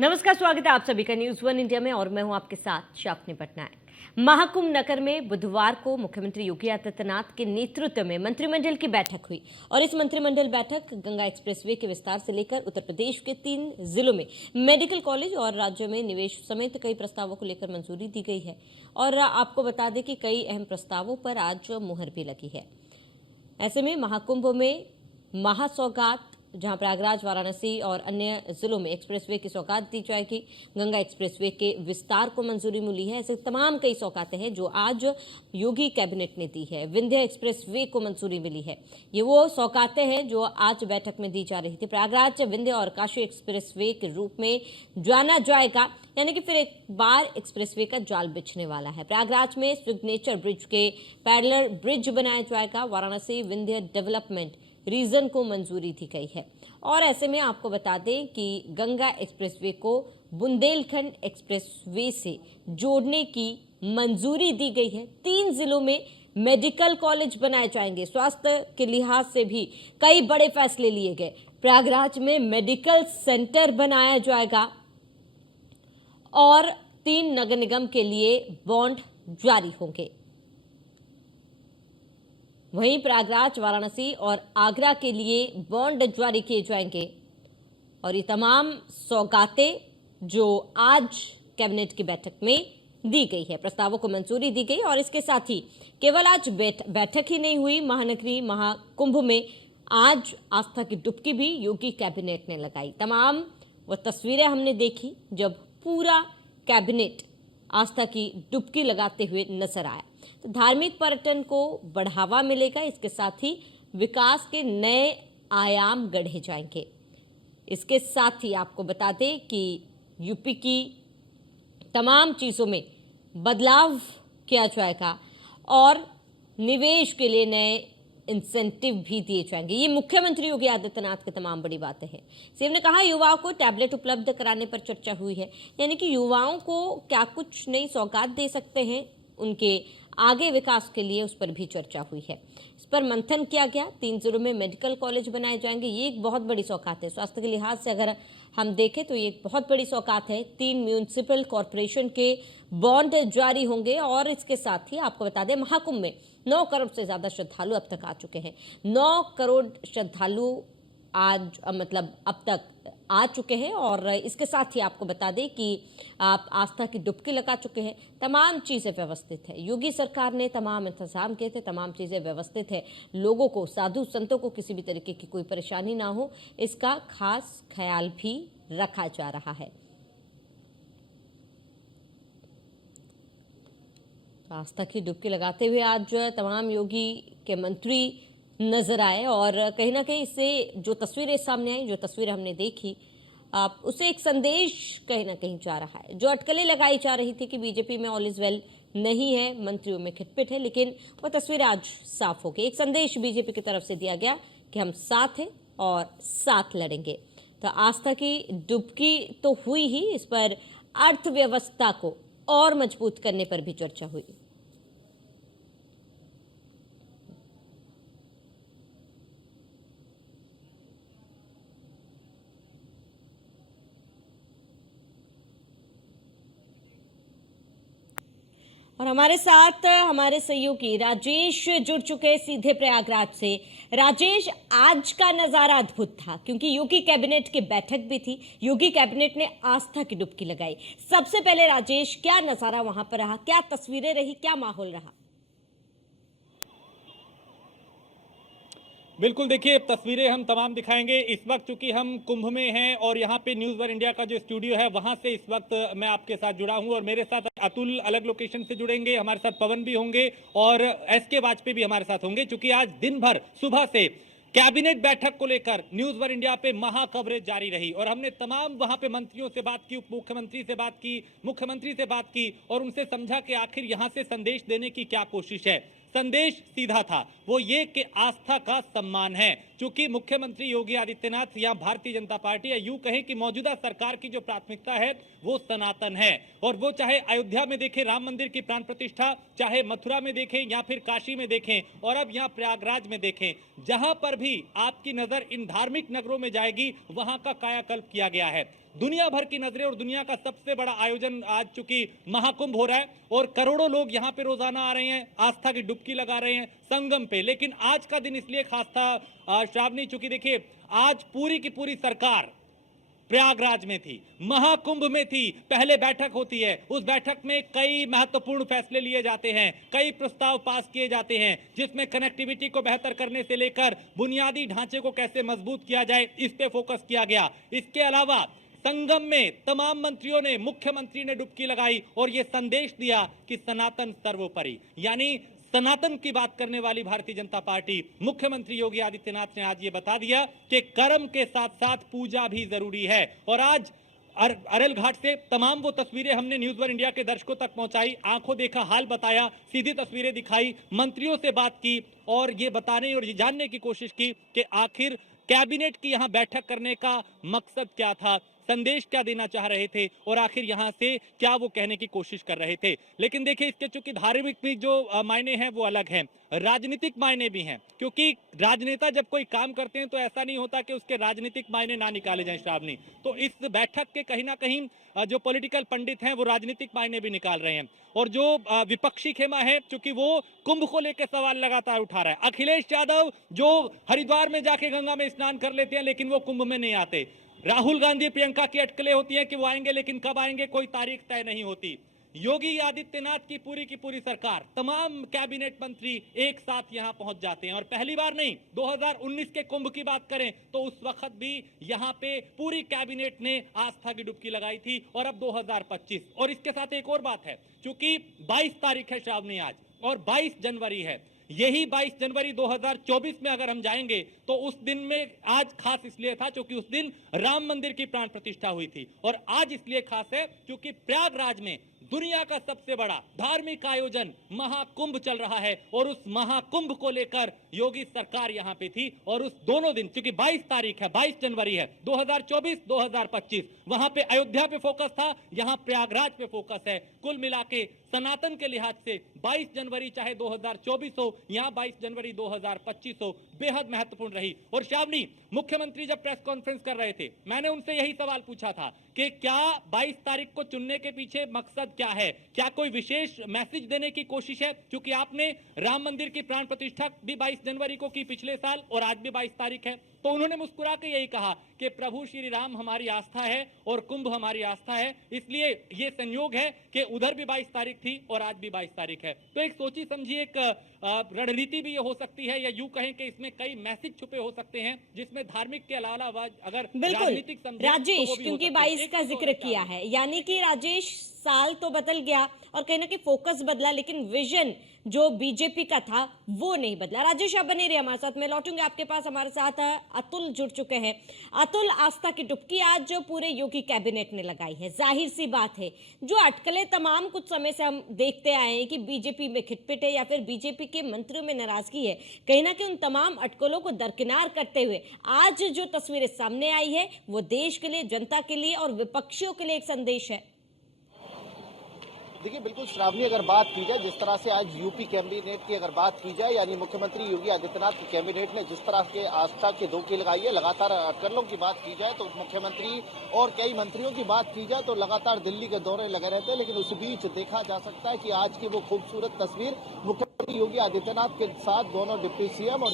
नमस्कार, स्वागत है आप सभी का न्यूज वन इंडिया में और मैं हूं आपके साथ शाफनी पटनायक। महाकुंभ नगर में बुधवार को मुख्यमंत्री योगी आदित्यनाथ के नेतृत्व में मंत्रिमंडल की बैठक हुई और इस मंत्रिमंडल बैठक गंगा एक्सप्रेसवे के विस्तार से लेकर उत्तर प्रदेश के 3 जिलों में मेडिकल कॉलेज और राज्य में निवेश समेत कई प्रस्तावों को लेकर मंजूरी दी गई है। और आपको बता दें कि कई अहम प्रस्तावों पर आज मुहर भी लगी है। ऐसे में महाकुंभ में महासौगात, जहां प्रयागराज, वाराणसी और अन्य जिलों में एक्सप्रेसवे की सौगात दी जाएगी। गंगा एक्सप्रेसवे के विस्तार को मंजूरी मिली है। ऐसे तमाम कई सौगातें हैं जो आज योगी कैबिनेट ने दी है। विंध्य एक्सप्रेसवे को मंजूरी मिली है। ये वो सौगातें हैं जो आज बैठक में दी जा रही थी। प्रयागराज, विंध्य और काशी एक्सप्रेसवे के रूप में जाना जाएगा, यानी कि फिर एक बार एक्सप्रेसवे का जाल बिछने वाला है। प्रयागराज में सिग्नेचर ब्रिज के पैरेलल ब्रिज बनाया जाएगा। वाराणसी विंध्य डेवलपमेंट रीजन को मंजूरी दी गई है। और ऐसे में आपको बता दें कि गंगा एक्सप्रेसवे को बुंदेलखंड एक्सप्रेसवे से जोड़ने की मंजूरी दी गई है। 3 जिलों में मेडिकल कॉलेज बनाए जाएंगे। स्वास्थ्य के लिहाज से भी कई बड़े फैसले लिए गए। प्रयागराज में मेडिकल सेंटर बनाया जाएगा और 3 नगर निगम के लिए बॉन्ड जारी होंगे। वहीं प्रयागराज, वाराणसी और आगरा के लिए बॉन्ड जारी किए जाएंगे। और ये तमाम सौगातें जो आज कैबिनेट की बैठक में दी गई है, प्रस्तावों को मंजूरी दी गई। और इसके साथ ही केवल आज बैठक ही नहीं हुई, महानगरी महाकुंभ में आज आस्था की डुबकी भी योगी कैबिनेट ने लगाई। तमाम वो तस्वीरें हमने देखी जब पूरा कैबिनेट आस्था की डुबकी लगाते हुए नजर आया। तो धार्मिक पर्यटन को बढ़ावा मिलेगा, इसके साथ ही विकास के नए आयाम गढ़े जाएंगे। इसके साथ ही आपको बता दें कि यूपी की तमाम चीज़ों में बदलाव किया जाएगा और निवेश के लिए नए इंसेंटिव भी दिए जाएंगे। ये मुख्यमंत्री योगी आदित्यनाथ की तमाम बड़ी बातें हैं। सीएम ने कहा युवाओं को टैबलेट उपलब्ध कराने पर चर्चा हुई है, यानी कि युवाओं को क्या कुछ नई सौगात दे सकते हैं उनके आगे विकास के लिए, उस पर भी चर्चा हुई है। इस पर मंथन किया गया। 3 जिलों में मेडिकल कॉलेज बनाए जाएंगे। ये एक बहुत बड़ी सौगात है। स्वास्थ्य के लिहाज से अगर हम देखें तो ये एक बहुत बड़ी सौगात है। 3 म्यूनिसिपल कॉरपोरेशन के बॉन्ड जारी होंगे। और इसके साथ ही आपको बता दें, महाकुंभ में 9 करोड़ से ज्यादा श्रद्धालु अब तक आ चुके हैं। 9 करोड़ श्रद्धालु आज अब तक आ चुके हैं। और इसके साथ ही आपको बता दें कि आप आस्था की डुबकी लगा चुके हैं। तमाम चीज़ें व्यवस्थित है। योगी सरकार ने तमाम इंतजाम किए थे, तमाम चीज़ें व्यवस्थित है। लोगों को, साधु संतों को किसी भी तरीके की कोई परेशानी ना हो, इसका खास ख्याल भी रखा जा रहा है। आस्था की डुबकी लगाते हुए आज तमाम योगी के मंत्री नजर आए। और कहीं ना कहीं इससे जो तस्वीरें सामने आई, जो तस्वीरें हमने देखी, आप उसे एक संदेश कहीं ना कहीं जा रहा है। जो अटकलें लगाई जा रही थी कि बीजेपी में ऑल इज वेल नहीं है, मंत्रियों में खिटपिट है, लेकिन वो तस्वीर आज साफ हो गई। एक संदेश बीजेपी की तरफ से दिया गया कि हम साथ हैं और साथ लड़ेंगे। तो आस्था की डुबकी तो हुई ही, इस पर अर्थव्यवस्था को और मजबूत करने पर भी चर्चा हुई। और हमारे साथ हमारे सहयोगी राजेश जुड़ चुके हैं सीधे प्रयागराज से। राजेश, आज का नजारा अद्भुत था क्योंकि योगी कैबिनेट की बैठक भी थी। योगी कैबिनेट ने आस्था की डुबकी लगाई। सबसे पहले राजेश, क्या नजारा वहां पर रहा, क्या तस्वीरें रही, क्या माहौल रहा? बिल्कुल, देखिए तस्वीरें हम तमाम दिखाएंगे। इस वक्त चूंकि हम कुंभ में हैं और यहाँ पे न्यूज़ वन इंडिया का जो स्टूडियो है वहाँ से इस वक्त मैं आपके साथ जुड़ा हूँ और मेरे साथ अतुल अलग लोकेशन से जुड़ेंगे, हमारे साथ पवन भी होंगे और एसके वाजपेयी भी हमारे साथ होंगे। चूंकि आज दिन भर सुबह से कैबिनेट बैठक को लेकर न्यूज़ वन इंडिया पे महा कवरेज जारी रही और हमने तमाम वहां पे मंत्रियों से बात की, उप मुख्यमंत्री से बात की, मुख्यमंत्री से बात की और उनसे समझा कि आखिर यहां से संदेश देने की क्या कोशिश है। संदेश सीधा था, वो ये कि आस्था का सम्मान है। चूंकि मुख्यमंत्री योगी आदित्यनाथ या भारतीय जनता पार्टी या यूं कहें कि मौजूदा सरकार की जो प्राथमिकता है वो सनातन है और वो चाहे अयोध्या में देखें राम मंदिर की प्राण प्रतिष्ठा, चाहे मथुरा में देखें या फिर काशी में देखें और अब यहाँ प्रयागराज में देखें, जहां पर भी आपकी नजर इन धार्मिक नगरों में जाएगी वहां का कायाकल्प किया गया है। दुनिया भर की नजरें और दुनिया का सबसे बड़ा आयोजन आज चूंकि महाकुंभ हो रहा है और करोड़ों लोग यहाँ पे रोजाना आ रहे हैं, आस्था की डुबकी लगा रहे हैं संगम पे। लेकिन आज का दिन इसलिए खास था श्रावणी, चूंकि देखिए आज पूरी की पूरी सरकार प्रयागराज में थी, महाकुंभ में थी। पहले बैठक होती है, उस बैठक में कई महत्वपूर्ण फैसले लिए जाते हैं, कई प्रस्ताव पास किए जाते हैं, जिसमें कनेक्टिविटी को बेहतर करने से लेकर बुनियादी ढांचे को कैसे मजबूत किया जाए, इस पे फोकस किया गया। इसके अलावा संगम में तमाम मंत्रियों ने, मुख्यमंत्री ने डुबकी लगाई और यह संदेश दिया कि सनातन सर्वोपरि, यानी सनातन की बात करने वाली भारतीय जनता पार्टी, मुख्यमंत्री योगी आदित्यनाथ ने आज ये बता दिया कि कर्म के साथ साथ पूजा भी जरूरी है। और आज अरल घाट से तमाम वो तस्वीरें हमने न्यूज वन इंडिया के दर्शकों तक पहुंचाई, आंखों देखा हाल बताया, सीधी तस्वीरें दिखाई, मंत्रियों से बात की और ये बताने और ये जानने की कोशिश की कि आखिर कैबिनेट की यहां बैठक करने का मकसद क्या था, संदेश क्या देना चाह रहे थे और आखिर यहां से क्या वो कहने की कोशिश कर रहे थे। लेकिन देखिए इसके चूंकि धार्मिक भी जो मायने हैं वो अलग हैं, राजनीतिक मायने भी हैं, क्योंकि राजनेता जब कोई काम करते हैं तो ऐसा नहीं होता कि उसके राजनीतिक मायने ना निकाले जाएं श्रावणी। तो इस बैठक के कहीं ना कहीं जो पॉलिटिकल पंडित हैं वो राजनीतिक मायने भी निकाल रहे हैं और जो विपक्षी खेमा है चूंकि वो कुंभ को लेकर सवाल लगातार उठा रहा है। अखिलेश यादव जो हरिद्वार में जाके गंगा में स्नान कर लेते हैं लेकिन वो कुंभ में नहीं आते, राहुल गांधी प्रियंका की अटकलें होती हैं कि वो आएंगे लेकिन कब आएंगे कोई तारीख तय नहीं होती। योगी आदित्यनाथ की पूरी सरकार, तमाम कैबिनेट मंत्री एक साथ यहां पहुंच जाते हैं और पहली बार नहीं, 2019 के कुंभ की बात करें तो उस वक्त भी यहां पे पूरी कैबिनेट ने आस्था की डुबकी लगाई थी और अब 2025। और इसके साथ एक और बात है, क्योंकि 22 तारीख है श्रावणी आज और 22 जनवरी है, यही 22 जनवरी 2024 में अगर हम जाएंगे तो उस दिन में आज खास इसलिए था क्योंकि उस दिन राम मंदिर की प्राण प्रतिष्ठा हुई थी और आज इसलिए खास है क्योंकि प्रयागराज में दुनिया का सबसे बड़ा धार्मिक आयोजन महाकुंभ चल रहा है और उस महाकुंभ को लेकर योगी सरकार यहां पे थी और उस दोनों दिन, क्योंकि 22 तारीख है, 22 जनवरी है 2024-2025, वहां पे अयोध्या पे फोकस था, यहां प्रयागराज पे फोकस है। कुल मिला के सनातन के लिहाज से 22 जनवरी चाहे 2024 हो, यहां 22 जनवरी 2025 हो, बेहद महत्वपूर्ण रही। और श्रावणी, मुख्यमंत्री जब प्रेस कॉन्फ्रेंस कर रहे थे, मैंने उनसे यही सवाल पूछा था कि क्या 22 तारीख को चुनने के पीछे मकसद क्या है, क्या कोई विशेष मैसेज देने की कोशिश है, क्योंकि आपने राम मंदिर की प्राण प्रतिष्ठा भी 22 जनवरी को की पिछले साल और आज भी 22 तारीख है। तो उन्होंने मुस्कुरा के यही कहा कि प्रभु श्री राम हमारी आस्था है और कुंभ हमारी आस्था है, इसलिए ये संयोग है कि उधर भी 22 तारीख थी और आज भी 22 तारीख है। तो एक सोची समझी एक रणनीति भी ये हो सकती है, या यूं कहें कि इसमें कई मैसेज छुपे हो सकते हैं जिसमें धार्मिक के अलावा अगर राजनीतिक समझे राजेश, क्योंकि 22 का जिक्र किया है, यानी कि राजेश साल तो बदल गया और कहीं ना कहीं फोकस बदला लेकिन विजन जो बीजेपी का था वो नहीं बदला। राजेश आप बने रहिए हमारे साथ, मैं लौटूंगी आपके पास। हमारे साथ अतुल जुड़ चुके हैं। अतुल, आस्था की डुबकी आज जो पूरे योगी कैबिनेट ने लगाई है, जाहिर सी बात है जो अटकलें तमाम कुछ समय से हम देखते आए हैं कि बीजेपी में खिटपिट है या फिर बीजेपी के मंत्रियों में नाराजगी है, कहीं ना कहीं उन तमाम अटकलों को दरकिनार करते हुए आज जो तस्वीरें सामने आई है वो देश के लिए, जनता के लिए और विपक्षियों के लिए एक संदेश है। देखिए बिल्कुल श्रावणी, अगर बात की जाए जिस तरह से आज यूपी कैबिनेट की अगर बात की जाए, यानी मुख्यमंत्री योगी आदित्यनाथ की कैबिनेट ने जिस तरह के आस्था की डुबकी लगाई है, लगातार अटकलों की बात की जाए तो मुख्यमंत्री और कई मंत्रियों की बात की जाए तो लगातार दिल्ली के दौरे लगे रहते हैं। लेकिन उस बीच देखा जा सकता है कि आज की वो खूबसूरत तस्वीर मुख्यमंत्री योगी आदित्यनाथ के साथ दोनों डिप्टी सीएम और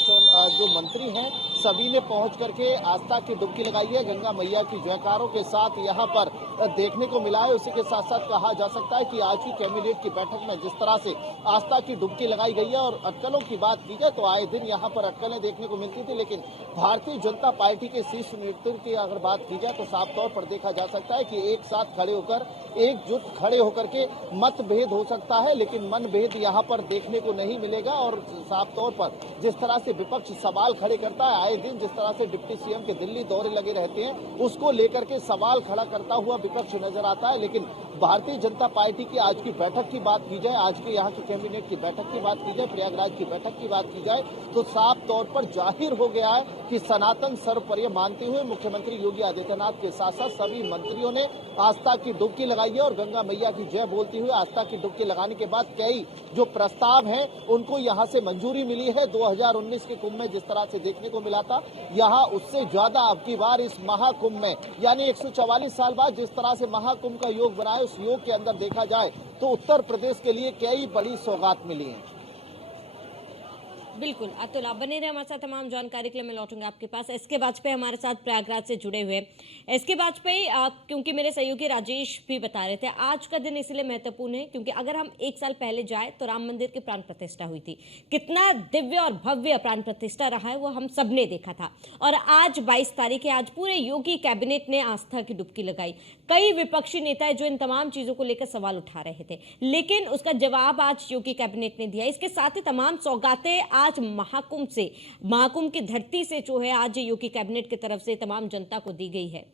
जो मंत्री हैं सभी ने पहुंच करके आस्था की डुबकी लगाई है। गंगा मैया की जयकारों के साथ यहाँ पर देखने को मिला है। उसी के साथ साथ कहा जा सकता है कि आज की कैबिनेट की बैठक में जिस तरह से आस्था की डुबकी लगाई गई है और अटकलों की बात की जाए तो आए दिन यहाँ पर अटकलें देखने को मिलती थी, लेकिन भारतीय जनता पार्टी के शीर्ष नेतृत्व की अगर बात की जाए तो साफ तौर पर देखा जा सकता है कि एक साथ खड़े होकर, एकजुट खड़े होकर के मतभेद हो सकता है लेकिन मनभेद यहाँ पर देखने को नहीं मिलेगा। और साफ तौर पर जिस तरह से विपक्ष सवाल खड़े करता है आए दिन, जिस तरह से डिप्टी सीएम के दिल्ली दौरे लगे रहते हैं, उसको लेकर के सवाल खड़ा करता हुआ विपक्ष नजर आता है। लेकिन भारतीय जनता पार्टी की आज की बैठक की बात की जाए, आज के यहाँ की कैबिनेट की बैठक की बात की जाए, प्रयागराज की बैठक की बात की जाए तो साफ तौर पर जाहिर हो गया है कि सनातन सर्वोपरि मानते हुए मुख्यमंत्री योगी आदित्यनाथ के साथ साथ सभी मंत्रियों ने आस्था की डुबकी लगाई है और गंगा मैया की जय बोलते हुए आस्था की डुबकी लगाने के बाद कई जो प्रस्ताव हैं हैं उनको यहाँ से मंजूरी मिली है। 2019 के कुंभ में जिस तरह से देखने को मिला था, यहाँ उससे ज्यादा अब की बार इस महाकुंभ में, यानी 144 साल बाद जिस तरह से महाकुंभ का योग बना है, उस योग के अंदर देखा जाए तो उत्तर प्रदेश के लिए कई बड़ी सौगात मिली है। बिल्कुल अतुल, आप बने रहे हमारे साथ। तमाम जानकारी के लिए मैं लौटूंगा आपके पास। एसके वाजपेयी हमारे साथ प्रयागराज से जुड़े हुए। एसके वाजपेयी, क्योंकि मेरे सहयोगी राजेश भी बता रहे थे, आज का दिन इसलिए महत्वपूर्ण है क्योंकि अगर हम 1 साल पहले जाए तो राम मंदिर की प्राण प्रतिष्ठा हुई थी। कितना दिव्य और भव्य प्राण प्रतिष्ठा रहा है वो हम सब ने देखा था। और आज 22 तारीख है, आज पूरे योगी कैबिनेट ने आस्था की डुबकी लगाई। कई विपक्षी नेता है जो इन तमाम चीजों को लेकर सवाल उठा रहे थे, लेकिन उसका जवाब आज योगी कैबिनेट ने दिया। इसके साथ ही तमाम सौगातें आज महाकुंभ की धरती से जो है आज योगी कैबिनेट की तरफ से तमाम जनता को दी गई है।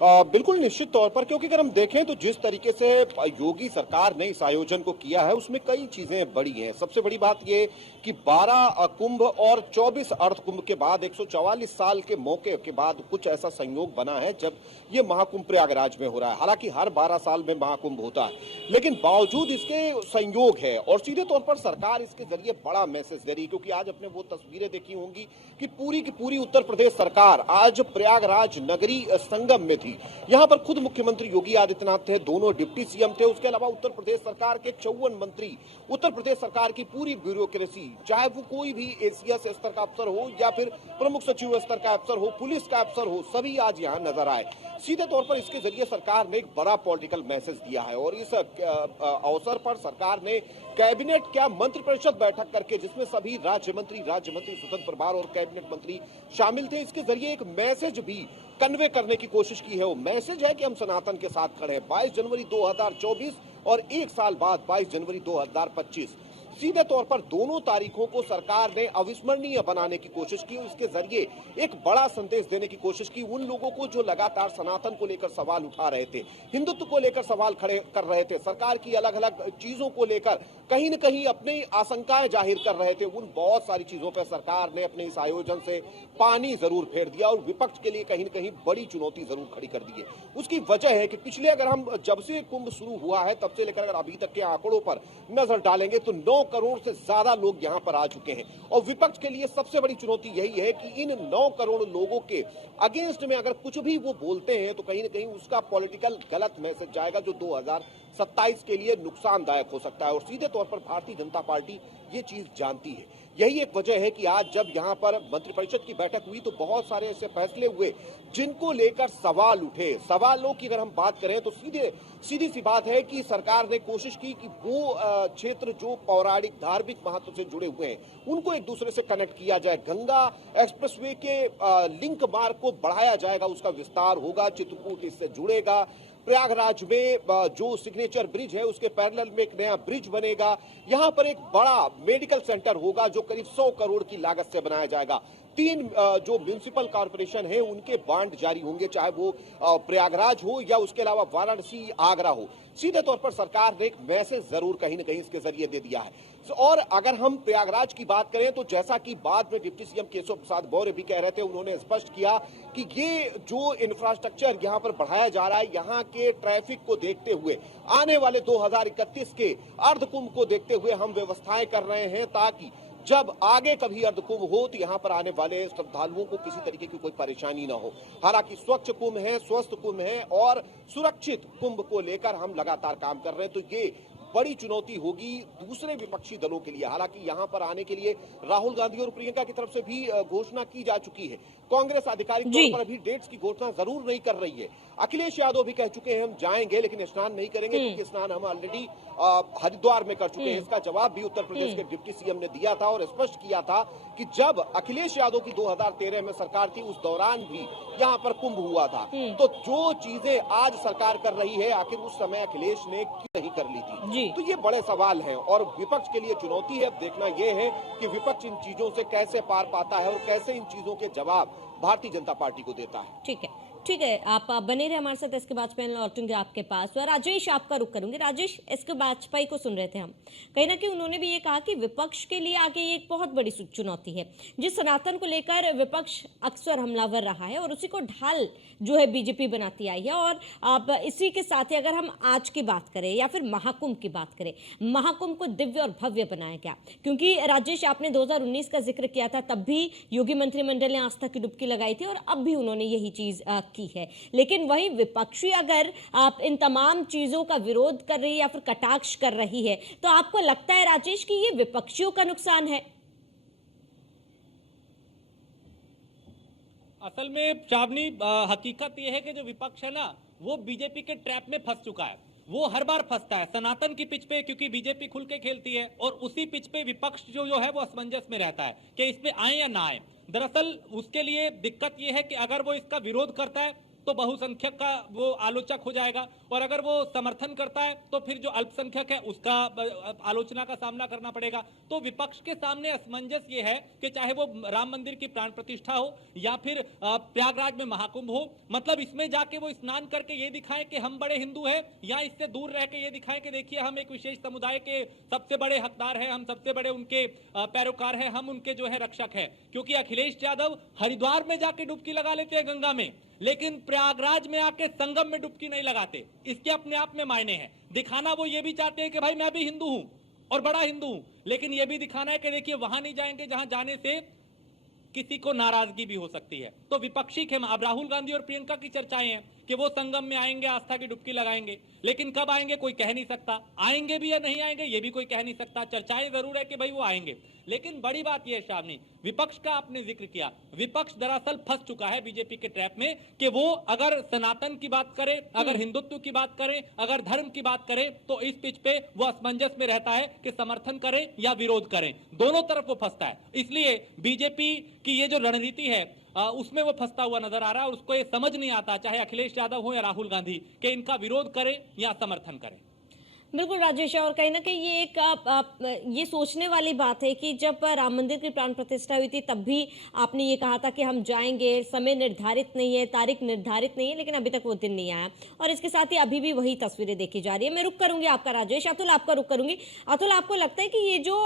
बिल्कुल निश्चित तौर पर, क्योंकि अगर हम देखें तो जिस तरीके से योगी सरकार ने इस आयोजन को किया है उसमें कई चीजें बड़ी हैं। सबसे बड़ी बात यह कि 12 कुंभ और 24 अर्ध कुंभ के बाद 144 साल के मौके के बाद कुछ ऐसा संयोग बना है जब ये महाकुंभ प्रयागराज में हो रहा है। हालांकि हर 12 साल में महाकुंभ होता है, लेकिन बावजूद इसके संयोग है और सीधे तौर पर सरकार इसके जरिए बड़ा मैसेज दे रही है। क्योंकि आज अपने वो तस्वीरें देखी होंगी कि पूरी की पूरी उत्तर प्रदेश सरकार आज प्रयागराज नगरी संगम में थी। यहाँ पर खुद मुख्यमंत्री योगी आदित्यनाथ थे, दोनों डिप्टी सीएम थे, उसके अलावा उत्तर प्रदेश सरकार के 54 मंत्री, उत्तर प्रदेश सरकार की पूरी ब्यूरोक्रेसी, चाहे वो कोई भी एसीएस स्तर का अफसर हो या फिर प्रमुख सचिव स्तर का अफसर हो, पुलिस का अफसर हो, सभी आज यहाँ नजर आए। सीधे तौर पर इसके जरिए सरकार ने एक बड़ा पॉलिटिकल मैसेज दिया है और इस अवसर पर सरकार ने कैबिनेट क्या मंत्रिपरिषद बैठक करके, जिसमें सभी राज्य मंत्री स्वतंत्र प्रभार और कैबिनेट मंत्री शामिल थे, इसके जरिए एक मैसेज भी कन्वे करने की कोशिश की है। वो मैसेज है कि हम सनातन के साथ खड़े हैं। 22 जनवरी 2024 और 1 साल बाद 22 जनवरी 2025, सीधे तौर पर दोनों तारीखों को सरकार ने अविस्मरणीय बनाने की कोशिश की। इसके जरिए एक बड़ा संदेश देने की कोशिश की उन लोगों को जो लगातार सनातन को लेकर सवाल उठा रहे थे, हिंदुत्व को लेकर सवाल खड़े कर रहे थे, सरकार की अलग अलग चीजों को लेकर कहीं न कहीं अपनी आशंकाएं जाहिर कर रहे थे। उन बहुत सारी चीजों पर सरकार ने अपने इस आयोजन से पानी जरूर फेर दिया और विपक्ष के लिए कहीं न कहीं बड़ी चुनौती जरूर खड़ी कर दी है। उसकी वजह है कि पिछले, अगर हम जब से कुंभ शुरू हुआ है तब से लेकर अगर अभी तक के आंकड़ों पर नजर डालेंगे तो 9 करोड़ से ज्यादा लोग यहां पर आ चुके हैं। और विपक्ष के लिए सबसे बड़ी चुनौती यही है कि इन 9 करोड़ लोगों के अगेंस्ट में अगर कुछ भी वो बोलते हैं तो कहीं ना कहीं उसका पॉलिटिकल गलत मैसेज जाएगा जो 2027 के लिए नुकसानदायक हो सकता है। और सीधे तौर पर भारतीय जनता पार्टी ये चीज जानती है। यही एक वजह है कि आज जब यहां पर मंत्रिपरिषद की बैठक हुई तो बहुत सारे ऐसे फैसले हुए जिनको लेकर सवाल उठे। सवालों की अगर हम बात करें तो सीधी सी बात है कि सरकार ने कोशिश की कि वो क्षेत्र जो पौराणिक धार्मिक महत्व से जुड़े हुए हैं उनको एक दूसरे से कनेक्ट किया जाए। गंगा एक्सप्रेसवे के लिंक मार्ग को बढ़ाया जाएगा, उसका विस्तार होगा, चित्रकूट इससे जुड़ेगा। प्रयागराज में जो सिग्नेचर ब्रिज है उसके पैरेलल में एक नया ब्रिज बनेगा। यहां पर एक बड़ा मेडिकल सेंटर होगा जो करीब 100 करोड़ की लागत से बनाया जाएगा। 3 जो म्युनिसिपल कॉर्पोरेशन है उनके बांड जारी होंगे, चाहे वो प्रयागराज हो या उसके अलावा वाराणसी, आगरा हो। सीधे तौर पर सरकार ने एक मैसेज जरूर कहीं न कहीं इसके जरिए दे दिया है। और अगर हम प्रयागराज की बात करें तो जैसा कि बाद में डिप्टी सीएम केशव प्रसाद मौर्य भी कह रहे थे, उन्होंने स्पष्ट किया कि ये जो इंफ्रास्ट्रक्चर यहां पर बढ़ाया जा रहा है, यहां के ट्रैफिक को देखते हुए, आने वाले 2031 के अर्ध कुंभ को देखते हुए हम व्यवस्थाएं कर रहे हैं ताकि जब आगे कभी अर्ध कुंभ हो तो यहाँ पर आने वाले श्रद्धालुओं को किसी तरीके की कोई परेशानी ना हो। हालांकि स्वच्छ कुंभ है, स्वस्थ कुंभ है और सुरक्षित कुंभ को लेकर हम लगातार काम कर रहे हैं। तो ये बड़ी चुनौती होगी दूसरे विपक्षी दलों के लिए। हालांकि यहां पर आने के लिए राहुल गांधी और प्रियंका की तरफ से भी घोषणा की जा चुकी है। कांग्रेस आधिकारिक तौर पर अभी डेट्स की घोषणा जरूर नहीं कर रही है। अखिलेश यादव भी कह चुके हैं हम जाएंगे लेकिन स्नान नहीं करेंगे क्योंकि स्नान हम ऑलरेडी हरिद्वार में कर चुके हैं। इसका जवाब भी उत्तर प्रदेश के डिप्टी सीएम ने दिया था और स्पष्ट किया था कि जब अखिलेश यादव की 2013 में सरकार थी उस दौरान भी यहाँ पर कुंभ हुआ था। तो जो चीजें आज सरकार कर रही है आखिर उस समय अखिलेश ने क्यों नहीं कर ली थी? तो ये बड़े सवाल हैं और विपक्ष के लिए चुनौती है। अब देखना यह है कि विपक्ष इन चीजों से कैसे पार पाता है और कैसे इन चीजों के जवाब भारतीय जनता पार्टी को देता है। ठीक है। ठीक है, आप बने रहे हमारे साथ। एसके वाजपेयी लौटेंगे आपके पास। और राजेश, आपका रुख करूंगी। राजेश, एसके वाजपेयी को सुन रहे थे हम, कहीं ना कहीं उन्होंने भी ये कहा कि विपक्ष के लिए आगे ये एक बहुत बड़ी चुनौती है। जिस सनातन को लेकर विपक्ष अक्सर हमलावर रहा है और उसी को ढाल जो है बीजेपी बनाती आई है। और अब इसी के साथ ही अगर हम आज की बात करें या फिर महाकुंभ की बात करें, महाकुंभ को दिव्य और भव्य बनाया गया। क्योंकि राजेश, आपने 2019 का जिक्र किया था, तब भी योगी मंत्रिमंडल ने आस्था की डुबकी लगाई थी और अब भी उन्होंने यही चीज की है। लेकिन वही विपक्षी अगर आप इन तमाम चीजों का विरोध कर रही है या फिर कटाक्ष कर रही है, तो आपको लगता है राजेश कि ये विपक्षियों का नुकसान है? असल में श्रावणी, हकीकत यह है कि जो विपक्ष है ना, वो बीजेपी के ट्रैप में फंस चुका है। वो हर बार फंसता है सनातन की पिच पे, क्योंकि बीजेपी खुल के खेलती है और उसी पिच पे विपक्ष जो है वो असमंजस में रहता है कि इस पे आए या ना आए। दरअसल उसके लिए दिक्कत यह है कि अगर वो इसका विरोध करता है तो बहुसंख्यक का वो आलोचक हो जाएगा, और अगर वो समर्थन करता है तो फिर जो अल्पसंख्यक है उसका आलोचना का सामना करना पड़ेगा। तो विपक्ष के सामने असमंजस ये है कि चाहे वो राम मंदिर की प्राण प्रतिष्ठा हो या फिर प्रयागराज में महाकुंभ हो, मतलब इसमें जाके वो स्नान करके ये दिखाएं कि हम बड़े हिंदू हैं, या इससे दूर रह के ये दिखाएं कि देखिए हम एक विशेष समुदाय के सबसे बड़े हकदार हैं, हम सबसे बड़े उनके पैरोकार हैं, हम उनके जो है रक्षक हैं। क्योंकि अखिलेश यादव हरिद्वार में जाके डुबकी लगा लेते हैं गंगा में, लेकिन प्रयागराज में आके संगम में डुबकी नहीं लगाते। इसके अपने आप में मायने हैं। दिखाना वो ये भी चाहते हैं कि भाई मैं भी हिंदू हूं और बड़ा हिंदू हूं, लेकिन ये भी दिखाना है कि देखिए वहां नहीं जाएंगे जहां जाने से किसी को नाराजगी भी हो सकती है। तो विपक्षी खेम, अब राहुल गांधी और प्रियंका की चर्चाएं हैं कि वो संगम में आएंगे, आस्था की डुबकी लगाएंगे, लेकिन कब आएंगे कोई कह नहीं सकता। आएंगे भी या नहीं आएंगे ये भी कोई कह नहीं सकता। चर्चाएं जरूर है कि भाई वो आएंगे। लेकिन बड़ी बात यह है श्रावणी, विपक्ष का आपने जिक्र किया, विपक्ष दरअसल फंस चुका है बीजेपी के ट्रैप में कि वो अगर सनातन की बात करे, अगर हिंदुत्व की बात करें, अगर धर्म की बात करें, तो इस पिच पे वो असमंजस में रहता है कि समर्थन करें या विरोध करें, दोनों तरफ वो फंसता है। इसलिए बीजेपी की ये जो रणनीति है उसमें वो फंसता हुआ नजर आ रहा है और उसको ये समझ नहीं आता, चाहे अखिलेश यादव हो या राहुल गांधी, कि इनका विरोध करें या समर्थन करें। बिल्कुल राजेश, और कहीं ना कहीं ये एक ये सोचने वाली बात है कि जब राम मंदिर की प्राण प्रतिष्ठा हुई थी तब भी आपने ये कहा था कि हम जाएंगे, समय निर्धारित नहीं है, तारीख निर्धारित नहीं है, लेकिन अभी तक वो दिन नहीं आया। और इसके साथ ही अभी भी वही तस्वीरें देखी जा रही है। मैं रुक करूंगी आपका राजेश। अतुल, आपका रुक करूंगी। अतुल, आपको लगता है कि ये जो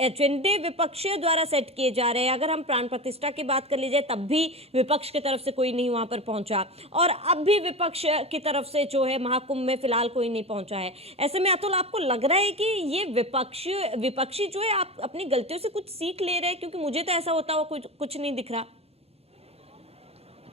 एजेंडे विपक्षियों द्वारा सेट किए जा रहे हैं, अगर हम प्राण प्रतिष्ठा की बात कर लीजिए तब भी विपक्ष की तरफ से कोई नहीं वहां पर पहुंचा, और अब भी विपक्ष की तरफ से जो है महाकुंभ में फिलहाल कोई नहीं पहुंचा है, ऐसे में अतुल आपको लग रहा है कि ये विपक्षी जो है आप अपनी गलतियों से कुछ सीख ले रहे हैं? क्योंकि मुझे तो ऐसा होता हुआ कुछ नहीं दिख रहा।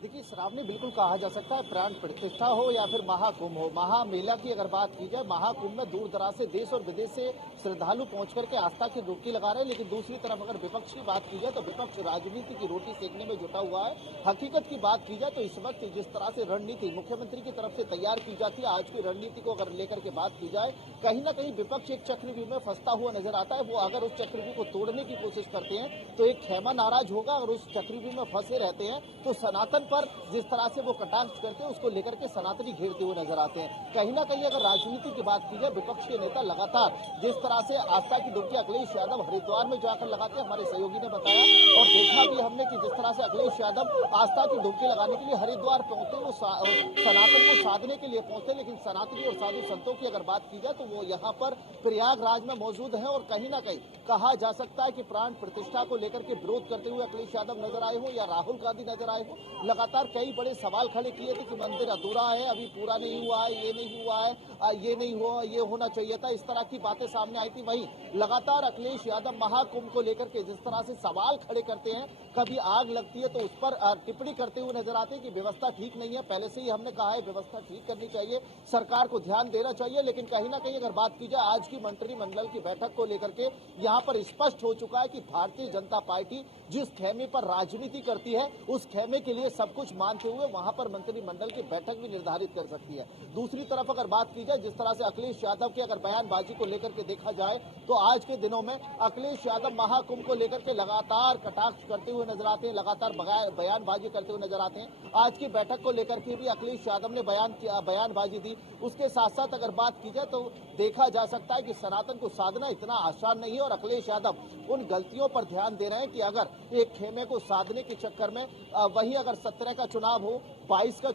देखिए श्रावणी, बिल्कुल कहा जा सकता है प्राण प्रतिष्ठा हो या फिर महाकुंभ हो, महामेला की अगर बात की जाए, महाकुंभ में दूर दराज से देश और विदेश से श्रद्धालु पहुंच करके आस्था की डुबकी लगा रहे हैं। लेकिन दूसरी तरफ अगर विपक्ष की बात की जाए तो विपक्ष राजनीति की रोटी सेकने में जुटा हुआ है। हकीकत की बात की जाए तो इस वक्त जिस तरह से रणनीति मुख्यमंत्री की तरफ से तैयार की जाती है, आज की रणनीति को अगर लेकर के बात की जाए, कहीं ना कहीं विपक्ष एक चक्रव्यूह में फंसता हुआ नजर आता है। वो अगर उस चक्रव्यूह को तोड़ने की कोशिश करते हैं तो एक खेमा नाराज होगा, और उस चक्रव्यूह में फंसे रहते हैं तो सनातन पर जिस तरह से वो कटाक्ष करते हैं उसको लेकर के सनातनी घेरते हुए नजर आते हैं। कहीं ना कहीं अगर राजनीति की बात की जाए, विपक्ष के नेता लगातार जिस तरह से आस्था की डुबकी अखिलेश यादव हरिद्वार में जाकर लगाते हैं, हमारे सहयोगी ने बताया और देखा भी हमने कि जिस तरह से अखिलेश यादव आस्था की डुबकी लगाने के लिए हरिद्वार पहुंचते, वो सनातन को साधने के लिए पहुंचते, लेकिन सनातनी और साधु संतों की अगर बात की जाए तो वो यहाँ पर प्रयागराज में मौजूद है। और कहीं ना कहीं कहा जा सकता है कि प्राण प्रतिष्ठा को लेकर के विरोध करते हुए अखिलेश यादव नजर आए हो या राहुल गांधी नजर आए हो, लगातार कई बड़े सवाल खड़े किए थे कि मंदिर अधूरा है, अभी पूरा नहीं हुआ है, ये नहीं हुआ है, ये नहीं हुआ, ये होना चाहिए था, इस तरह की बातें सामने आई थी। वहीं लगातार अखिलेश यादव महाकुंभ को लेकर के जिस तरह से सवाल खड़े करते हैं, कभी आग लगती है तो उस पर टिप्पणी करते हुए नजर आते हैं कि व्यवस्था ठीक नहीं है। पहले से ही हमने कहा है व्यवस्था ठीक करनी चाहिए, सरकार को ध्यान देना चाहिए। लेकिन कहीं ना कहीं अगर बात की जाए आज की मंत्रिमंडल की बैठक को लेकर के, यहाँ पर स्पष्ट हो चुका है कि भारतीय जनता पार्टी जिस खेमे पर राजनीति करती है उस खेमे के लिए सब कुछ मानते हुए वहां पर मंत्रिमंडल की बैठक भी निर्धारित कर सकती है। दूसरी तरफ अगर बात की जाए, जिस तरह से अखिलेश यादव की अगर बयानबाजी को लेकर के देखा जाए तो आज के दिनों में अखिलेश यादव महाकुंभ को लेकर के लगातार कटाक्ष करते हुए नजर आते हैं, लगातार बयानबाजी करते हुए नजर आते हैं। आज की बैठक को लेकर के भी अखिलेश यादव ने बयानबाजी दी। उसके साथ साथ अगर बात की जाए तो देखा जा सकता है कि सनातन को साधना इतना आसान नहीं है, और अखिलेश यादव उन गलतियों पर ध्यान दे रहे हैं कि अगर एक खेमे को साधने के चक्कर में वही अगर 70 17 का चुनाव हो, 22 का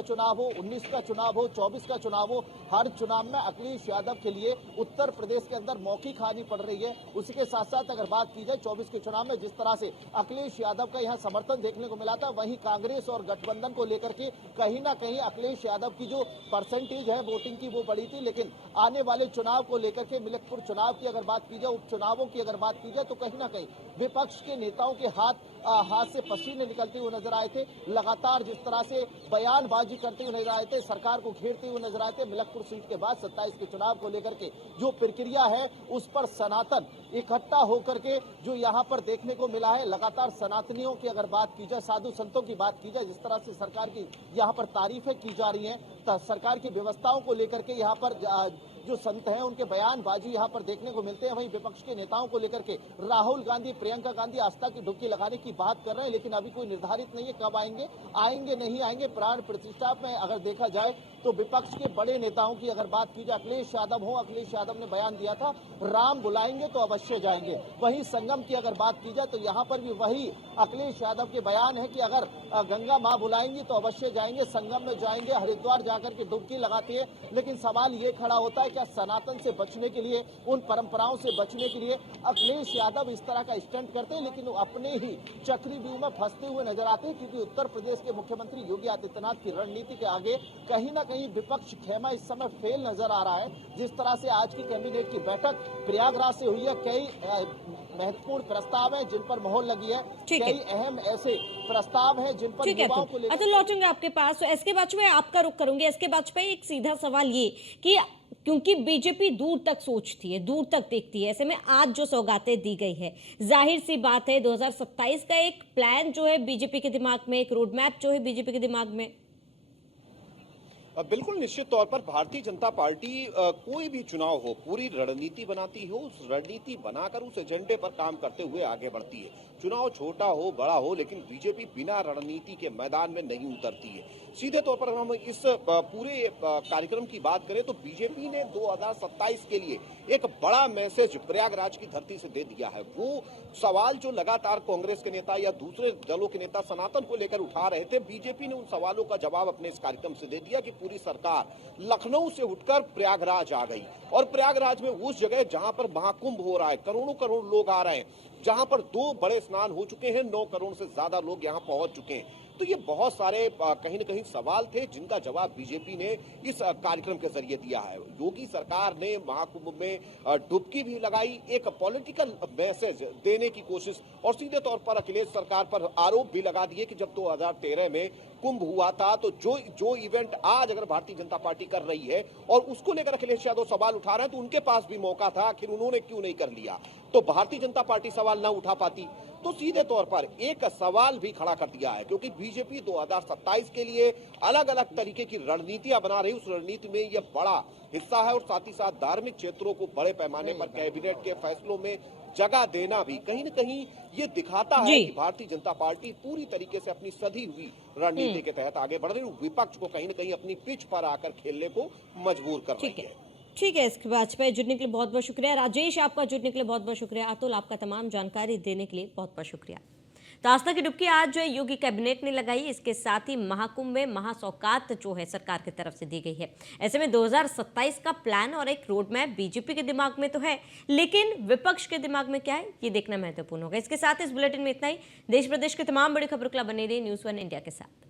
चुनाव 19 का चुनाव हो, 24 का चुनाव हो, हर चुनाव में अखिलेश यादव के लिए उत्तर प्रदेश के अंदर मौखी खानी पड़ रही है। उसी के साथ साथ अगर बात की जाए 24 के चुनाव में जिस तरह से अखिलेश यादव का यहाँ समर्थन देखने को मिला था, वहीं कांग्रेस और गठबंधन को लेकर के कहीं ना कहीं अखिलेश यादव की जो परसेंटेज है वोटिंग की वो बढ़ी थी। लेकिन आने वाले चुनाव को लेकर के मिलकपुर चुनाव की अगर बात की जाए, उपचुनावों की अगर बात की जाए, तो कहीं ना कहीं विपक्ष के नेताओं के हाथ से पसीने निकलते हुए नजर आए थे। लगातार जिस तरह से बयानबाजी करते हुए नजर आए थे, सरकार को घेरते हुए नजर आए थे। मिलकपुर सीट के बाद 27 के चुनाव को लेकर के जो प्रक्रिया है उस पर सनातन इकट्ठा होकर के जो यहाँ पर देखने को मिला है। लगातार सनातनियों की अगर बात की जाए, साधु संतों की बात की जाए, जिस तरह से सरकार की यहाँ पर तारीफें की जा रही हैं, सरकार की व्यवस्थाओं को लेकर के यहाँ पर जो संत हैं उनके बयानबाजी यहाँ पर देखने को मिलते हैं। वहीं विपक्ष के नेताओं को लेकर के राहुल गांधी, प्रियंका गांधी आस्था की डुबकी लगाने की बात कर रहे हैं, लेकिन अभी कोई निर्धारित नहीं है कब आएंगे नहीं आएंगे। प्राण प्रतिष्ठा में अगर देखा जाए तो विपक्ष के बड़े नेताओं की अगर बात की जाए, अखिलेश यादव ने बयान दिया था राम बुलाएंगे तो अवश्य जाएंगे। वहीं संगम की अगर बात की जाए तो यहाँ पर भी वही अखिलेश यादव के बयान है कि अगर गंगा माँ बुलाएंगी तो अवश्य जाएंगे, संगम में जाएंगे, हरिद्वार जाकर के डुबकी लगाती है। लेकिन सवाल ये खड़ा होता है, क्या सनातन से बचने के लिए, उन परंपराओं से बचने के लिए अखिलेश यादव इस तरह का स्टंट करते हैं, लेकिन वो अपने ही चक्रव्यूह में फंसते हुए नजर आते हैं। क्योंकि उत्तर प्रदेश के मुख्यमंत्री योगी आदित्यनाथ की रणनीति के आगे कहीं ना कहीं विपक्ष खेमा इस समय फेल नजर आ रहा है। जिस तरह से आज की कैबिनेट की बैठक प्रयागराज से हुई है, कई महत्वपूर्ण प्रस्ताव हैं जिन पर मोहर लगी है, कई अहम ऐसे प्रस्ताव हैं जिन पर युवाओं को लेकर। अतुल, लौटूंगा आपके पास। तो एसके वाजपेयी, आपका रुख करूंगी। एसके वाजपेयी, एक सीधा सवाल ये कि क्योंकि बीजेपी दूर तक सोचती है, दूर तक देखती है, ऐसे में आज जो सौगातें दी गई है, जाहिर सी बात है 2027 का एक प्लान जो है बीजेपी के दिमाग में, एक रोड मैप जो है बीजेपी के दिमाग में। बिल्कुल निश्चित तौर पर भारतीय जनता पार्टी कोई भी चुनाव हो पूरी रणनीति बनाती हो, उस रणनीति बनाकर उस एजेंडे पर काम करते हुए आगे बढ़ती है। चुनाव छोटा हो बड़ा हो, लेकिन बीजेपी बिना रणनीति के मैदान में नहीं उतरती है। सीधे तौर पर हम इस पूरे कार्यक्रम की बात करें तो बीजेपी ने 2027 के लिए एक बड़ा मैसेज प्रयागराज की धरती से दे दिया है। वो सवाल जो लगातार कांग्रेस के नेता या दूसरे दलों के नेता सनातन को लेकर उठा रहे थे, बीजेपी ने उन सवालों का जवाब अपने इस कार्यक्रम से दे दिया कि पूरी सरकार लखनऊ से उठकर प्रयागराज आ गई और प्रयागराज में उस जगह जहां पर महाकुंभ हो रहा है, करोड़ों करोड़ लोग आ रहे हैं, जहां पर 2 बड़े स्नान हो चुके हैं, 9 करोड़ से ज्यादा लोग यहां पहुंच चुके हैं। तो ये बहुत सारे कहीं न कहीं सवाल थे जिनका जवाब बीजेपी ने इस कार्यक्रम के जरिए दिया है। योगी सरकार ने महाकुंभ में डुबकी भी लगाई, एक पॉलिटिकल मैसेज देने की कोशिश, और सीधे तौर पर अखिलेश सरकार पर आरोप भी लगा दिए कि जब 2013 में कुंभ हुआ था तो जो इवेंट आज अगर भारतीय जनता पार्टी कर रही है और उसको लेकर अखिलेश यादव सवाल उठा रहे हैं, तो उनके पास भी मौका था, आखिर उन्होंने क्यों नहीं कर लिया? तो भारतीय जनता पार्टी सवाल ना उठा पाती। तो सीधे तौर पर एक सवाल भी खड़ा कर दिया है, क्योंकि बीजेपी 2027 के लिए अलग अलग तरीके की रणनीतियां बना रही, उस रणनीति में यह बड़ा हिस्सा है। और साथ ही साथ धार्मिक क्षेत्रों को बड़े पैमाने पर कैबिनेट के फैसलों में जगह देना भी कहीं न कहीं ये दिखाता है कि भारतीय जनता पार्टी पूरी तरीके से अपनी सधी हुई रणनीति के तहत आगे बढ़ रही है, विपक्ष को कहीं न कहीं अपनी पिच पर आकर खेलने को मजबूर कर रही है। ठीक है, इसके वाजपेयी जुड़ने के लिए बहुत बहुत शुक्रिया। राजेश, आपका जुड़ने के लिए बहुत बहुत शुक्रिया। अतुल, आपका तमाम जानकारी देने के लिए बहुत बहुत शुक्रिया। तो आस्था की डुबकी आज जो है योगी कैबिनेट ने लगाई, इसके साथ ही महाकुंभ में महासौगात जो है सरकार की तरफ से दी गई है। ऐसे में 2027 का प्लान और एक रोड मैप बीजेपी के दिमाग में तो है, लेकिन विपक्ष के दिमाग में क्या है ये देखना महत्वपूर्ण होगा। इसके साथ इस बुलेटिन में इतना ही। देश प्रदेश के तमाम बड़ी खबरों के लिए बने रहिए न्यूज़ 1 इंडिया के साथ।